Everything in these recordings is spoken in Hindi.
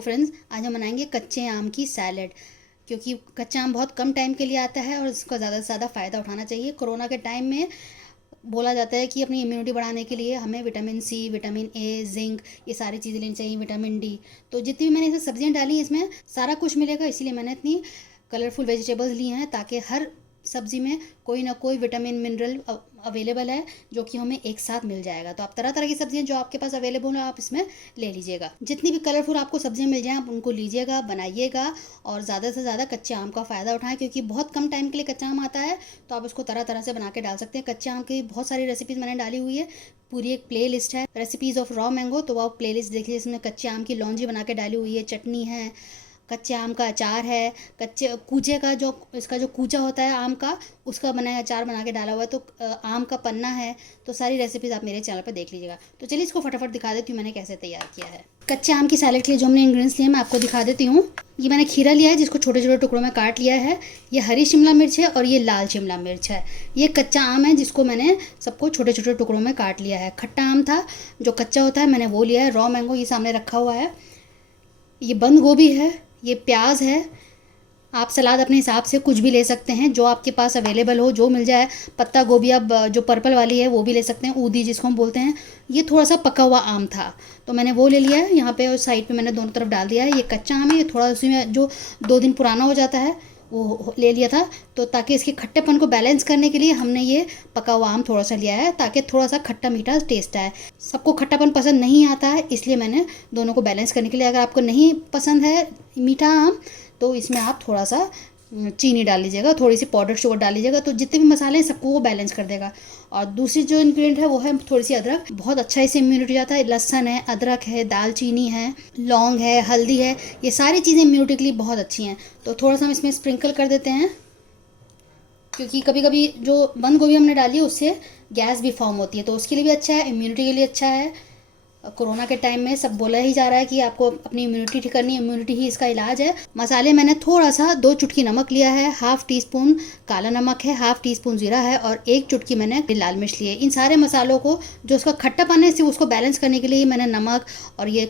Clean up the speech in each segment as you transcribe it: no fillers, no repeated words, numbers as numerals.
हेलो फ्रेंड्स, आज हम बनाएंगे कच्चे आम की सैलड। क्योंकि कच्चा आम बहुत कम टाइम के लिए आता है और इसका ज़्यादा से ज़्यादा फ़ायदा उठाना चाहिए। कोरोना के टाइम में बोला जाता है कि अपनी इम्यूनिटी बढ़ाने के लिए हमें vitamin C, vitamin A, zinc, ये सारी चीज़ें लेनी चाहिए, विटामिन डी। तो जितनी भी मैंने इसमें सब्जियां डाली हैं इसमें सारा कुछ मिलेगा, इसीलिए मैंने इतनी कलरफुल वेजिटेबल्स ली हैं ताकि हर सब्जी में कोई ना कोई विटामिन मिनरल अवेलेबल है जो कि हमें एक साथ मिल जाएगा। तो आप तरह तरह की सब्जियां जो आपके पास अवेलेबल हो आप इसमें ले लीजिएगा। जितनी भी कलरफुल आपको सब्जियां मिल जाएं आप उनको लीजिएगा, बनाइएगा और ज़्यादा से ज़्यादा कच्चे आम का फ़ायदा उठाएं क्योंकि बहुत कम टाइम के लिए कच्चा आम आता है। तो आप इसको तरह तरह से बना के डाल सकते हैं। कच्चे आम की बहुत सारी रेसिपीज़ मैंने डाली हुई है, पूरी एक प्ले लिस्ट है रेसिपीज़ ऑफ रॉ मैंगो। तो वो आप प्ले लिस्ट देखिए, इसमें कच्चे आम की लौंजी बना के डाली हुई है, चटनी है, कच्चे आम का अचार है, कच्चे कूचे का जो इसका जो कूचा होता है आम का उसका बनाया अचार बना के डाला हुआ है, तो आम का पन्ना है। तो सारी रेसिपीज़ आप मेरे चैनल पर देख लीजिएगा। तो चलिए इसको फटाफट दिखा देती हूँ मैंने कैसे तैयार किया है। कच्चे आम की सैलेड के लिए जो हमने इंग्रेडिएंट्स लिए मैं आपको दिखा देती हूँ। ये मैंने खीरा लिया है जिसको छोटे छोटे टुकड़ों में काट लिया है। ये हरी शिमला मिर्च है और ये लाल शिमला मिर्च है। ये कच्चा आम है जिसको मैंने सबको छोटे छोटे टुकड़ों में काट लिया है। खट्टा आम था जो कच्चा होता है मैंने वो लिया है। रॉ मैंगो ये सामने रखा हुआ है। ये बंद गोभी है, ये प्याज है। आप सलाद अपने हिसाब से कुछ भी ले सकते हैं जो आपके पास अवेलेबल हो, जो मिल जाए। पत्ता गोभी आप जो पर्पल वाली है वो भी ले सकते हैं, ऊदी जिसको हम बोलते हैं। ये थोड़ा सा पका हुआ आम था तो मैंने वो ले लिया है यहाँ पे, और साइड पे मैंने दोनों तरफ डाल दिया है। ये कच्चा आम है, ये थोड़ा उसी में जो 2 दिन पुराना हो जाता है वो ले लिया था। तो ताकि इसके खट्टेपन को बैलेंस करने के लिए हमने ये पका हुआ आम थोड़ा सा लिया है ताकि थोड़ा सा खट्टा मीठा टेस्ट आए। सबको खट्टापन पसंद नहीं आता है इसलिए मैंने दोनों को बैलेंस करने के लिए, अगर आपको नहीं पसंद है मीठा आम तो इसमें आप थोड़ा सा चीनी डाल लीजिएगा, थोड़ी सी पाउडर शुगर डाल लीजिएगा। तो जितने भी मसाले हैं सबको वो बैलेंस कर देगा। और दूसरी जो इंग्रेडिएंट है वो है थोड़ी सी अदरक, बहुत अच्छा इससे इम्यूनिटी जाता है। लहसन है, अदरक है, दालचीनी है, लौंग है, हल्दी है, ये सारी चीज़ें इम्यूनिटी के लिए बहुत अच्छी हैं। तो थोड़ा सा हम इसमें स्प्रिंकल कर देते हैं क्योंकि कभी कभी जो बंद गोभी हमने डाली है उससे गैस भी फॉर्म होती है, तो उसके लिए भी अच्छा है, इम्यूनिटी के लिए अच्छा है। कोरोना के टाइम में सब बोला ही जा रहा है कि आपको अपनी इम्यूनिटी ठीक करनी है, इम्यूनिटी ही इसका इलाज है। मसाले मैंने थोड़ा सा 2 चुटकी नमक लिया है, हाफ टी स्पून काला नमक है, हाफ टी स्पून जीरा है और 1 चुटकी मैंने लाल मिर्च ली है। इन सारे मसालों को जो उसका खट्टापन है सिर्फ उसको बैलेंस करने के लिए मैंने नमक और ये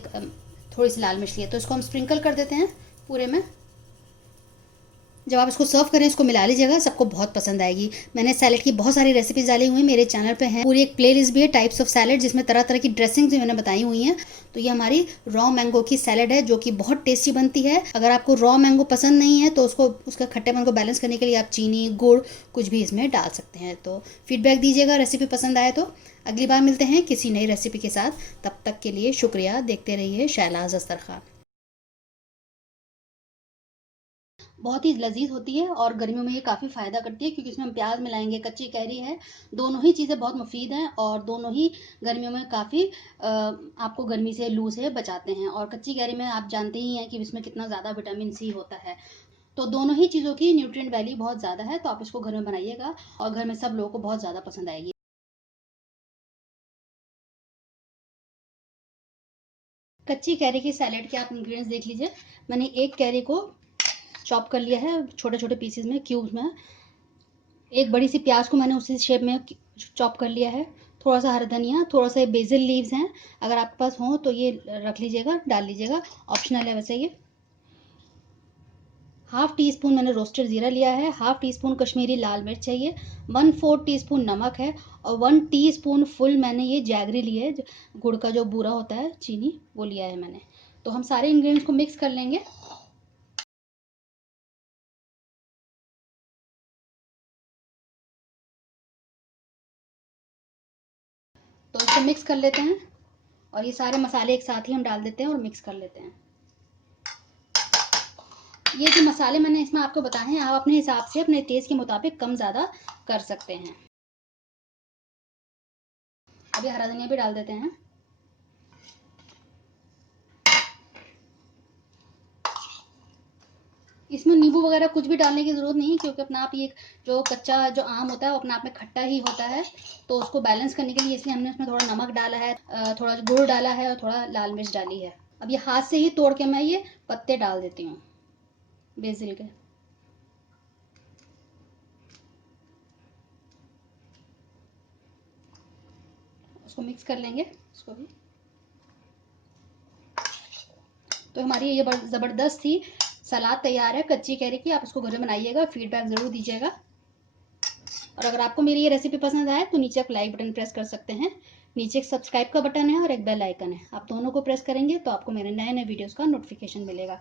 थोड़ी सी लाल मिर्च ली है। तो इसको हम स्प्रिंकल कर देते हैं पूरे में। जब आप इसको सर्व करें इसको मिला लीजिएगा, सबको बहुत पसंद आएगी। मैंने सैलेड की बहुत सारी रेसिपीज डाली हुई हैं मेरे चैनल पे हैं, पूरी एक प्लेलिस्ट भी है टाइप्स ऑफ सैलेड जिसमें तरह तरह की ड्रेसिंग्स मैंने बताई हुई हैं। तो ये हमारी रॉ मैंगो की सैलेड है जो कि बहुत टेस्टी बनती है। अगर आपको रॉ मैंगो पसंद नहीं है तो उसको उसका खट्टेपन को बैलेंस करने के लिए आप चीनी, गुड़ कुछ भी इसमें डाल सकते हैं। तो फीडबैक दीजिएगा रेसिपी पसंद आए तो। अगली बार मिलते हैं किसी नई रेसिपी के साथ, तब तक के लिए शुक्रिया। देखते रहिए शैलाज अख्तर खान। बहुत ही लजीज होती है और गर्मियों में ये काफ़ी फ़ायदा करती है क्योंकि इसमें हम प्याज मिलाएंगे, कच्ची कैरी है। दोनों ही चीज़ें बहुत मुफीद हैं और दोनों ही गर्मियों में काफ़ी आपको गर्मी से, लू से बचाते हैं। और कच्ची कैरी में आप जानते ही हैं कि इसमें कितना ज़्यादा विटामिन सी होता है। तो दोनों ही चीज़ों की न्यूट्रिएंट वैल्यू बहुत ज़्यादा है। तो आप इसको घर में बनाइएगा और घर में सब लोगों को बहुत ज़्यादा पसंद आएगी। कच्ची कैरी की सैलेड के आप इंग्रेडिएंट्स देख लीजिए। मैंने एक कैरी को चॉप कर लिया है छोटे छोटे पीसेज में, क्यूब्स में। एक बड़ी सी प्याज को मैंने उसी शेप में चॉप कर लिया है। थोड़ा सा हरा धनिया, थोड़ा सा बेसिल लीव्स हैं, अगर आपके पास हो तो ये रख लीजिएगा, डाल लीजिएगा, ऑप्शनल है वैसे ये। हाफ टी स्पून मैंने रोस्टेड जीरा लिया है, हाफ टी स्पून कश्मीरी लाल मिर्च चाहिए, 1/4 टी स्पून नमक है और 1 टी स्पून फुल मैंने ये जैगरी ली है, गुड़ का जो बूरा होता है, चीनी, वो लिया है मैंने। तो हम सारे इंग्रेडिएंट्स को मिक्स कर लेंगे। तो इसको मिक्स कर लेते हैं और ये सारे मसाले एक साथ ही हम डाल देते हैं और मिक्स कर लेते हैं। ये जो मसाले मैंने इसमें आपको बताए हैं आप अपने हिसाब से अपने टेस्ट के मुताबिक कम ज़्यादा कर सकते हैं। अभी हरा धनिया भी डाल देते हैं। इसमें नींबू वगैरह कुछ भी डालने की ज़रूरत नहीं है क्योंकि अपना आप ये जो कच्चा जो आम होता है वो अपने आप में खट्टा ही होता है। तो उसको बैलेंस करने के लिए इसलिए हमने उसमें थोड़ा नमक डाला है, थोड़ा गुड़ डाला है और थोड़ा लाल मिर्च डाली है। अब ये हाथ से ही तोड़ के मैं ये पत्ते डाल देती हूँ बेसिल के। उसको मिक्स कर लेंगे उसको भी। तो हमारी ये ज़बरदस्त ही सलाद तैयार है कच्ची कैरी की। आप इसको घर में बनाइएगा, फीडबैक ज़रूर दीजिएगा। और अगर आपको मेरी ये रेसिपी पसंद आए तो नीचे आप लाइक बटन प्रेस कर सकते हैं। नीचे एक सब्सक्राइब का बटन है और एक बेल आइकन है, आप दोनों को प्रेस करेंगे तो आपको मेरे नए नए वीडियोज़ का नोटिफिकेशन मिलेगा।